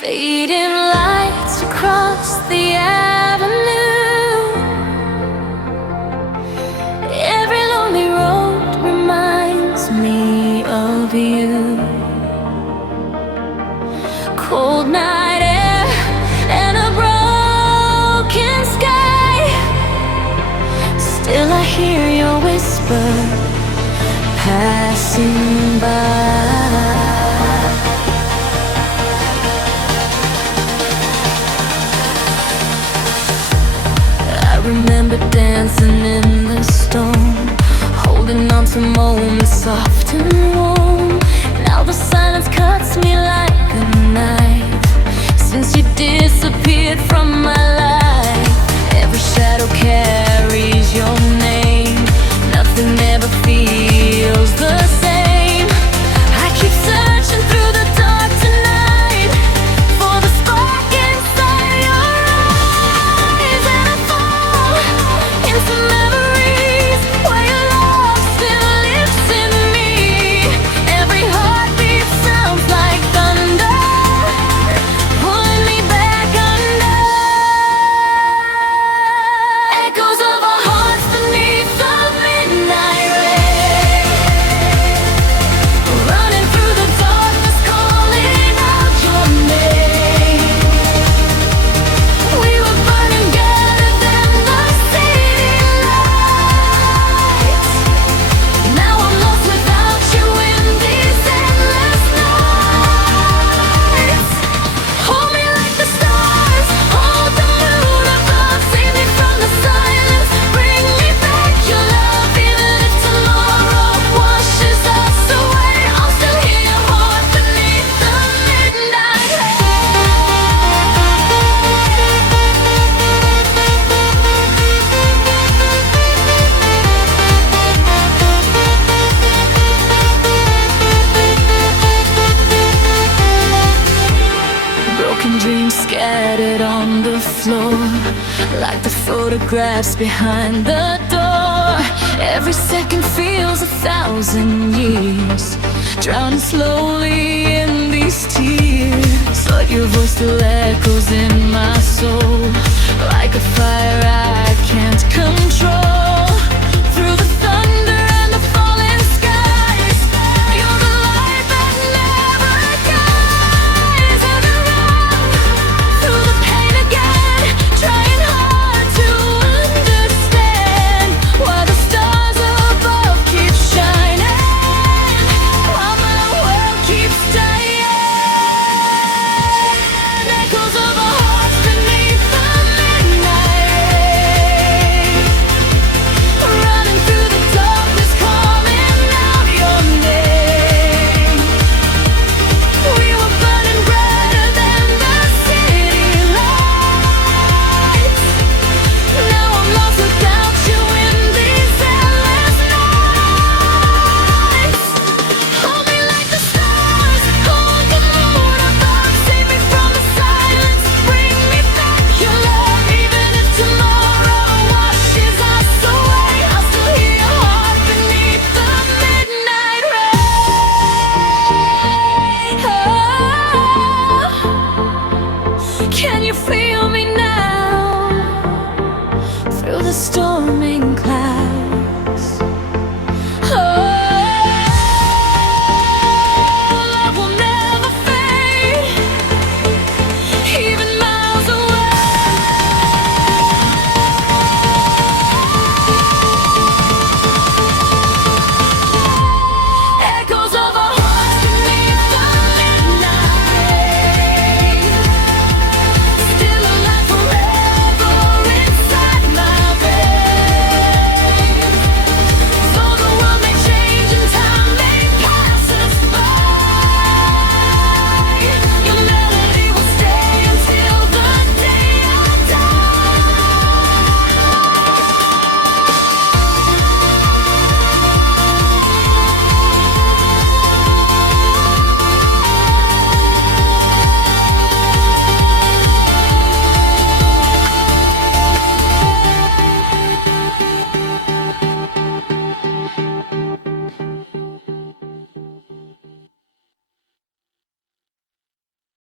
Fading lights across the avenue. Every lonely road reminds me of you. Cold night air and a broken sky. Still I hear your whisper passing by. I remember dancing in the storm, holding on to moments soft and warm. Now the silence cuts me like a knife, since you disappeared from my life. Every shadow carries your name. Nothing ever feels the same. I keep searching through the dark tonight for the spark inside your eyes, and I fall into memories where your love still lives in me. Every heartbeat sounds like thunder, pulling me back under. Echoes of our hearts beneath the midnight rain, running through the darkness, calling out your name. We were burning brighter than the city lights. Now I'm lost without you in these endless nights. Hold me like the stars, hold the moon above, save me from the silence, bring me back your love. Even if tomorrow washes us away, I'll still hear your heart beneath the midnight Broken dreams scattered on the floor, like the photographs behind the door. Every second feels 1,000 years, drowning slowly in these tears. But your voice still echoes in my soul, like a fire I can't control.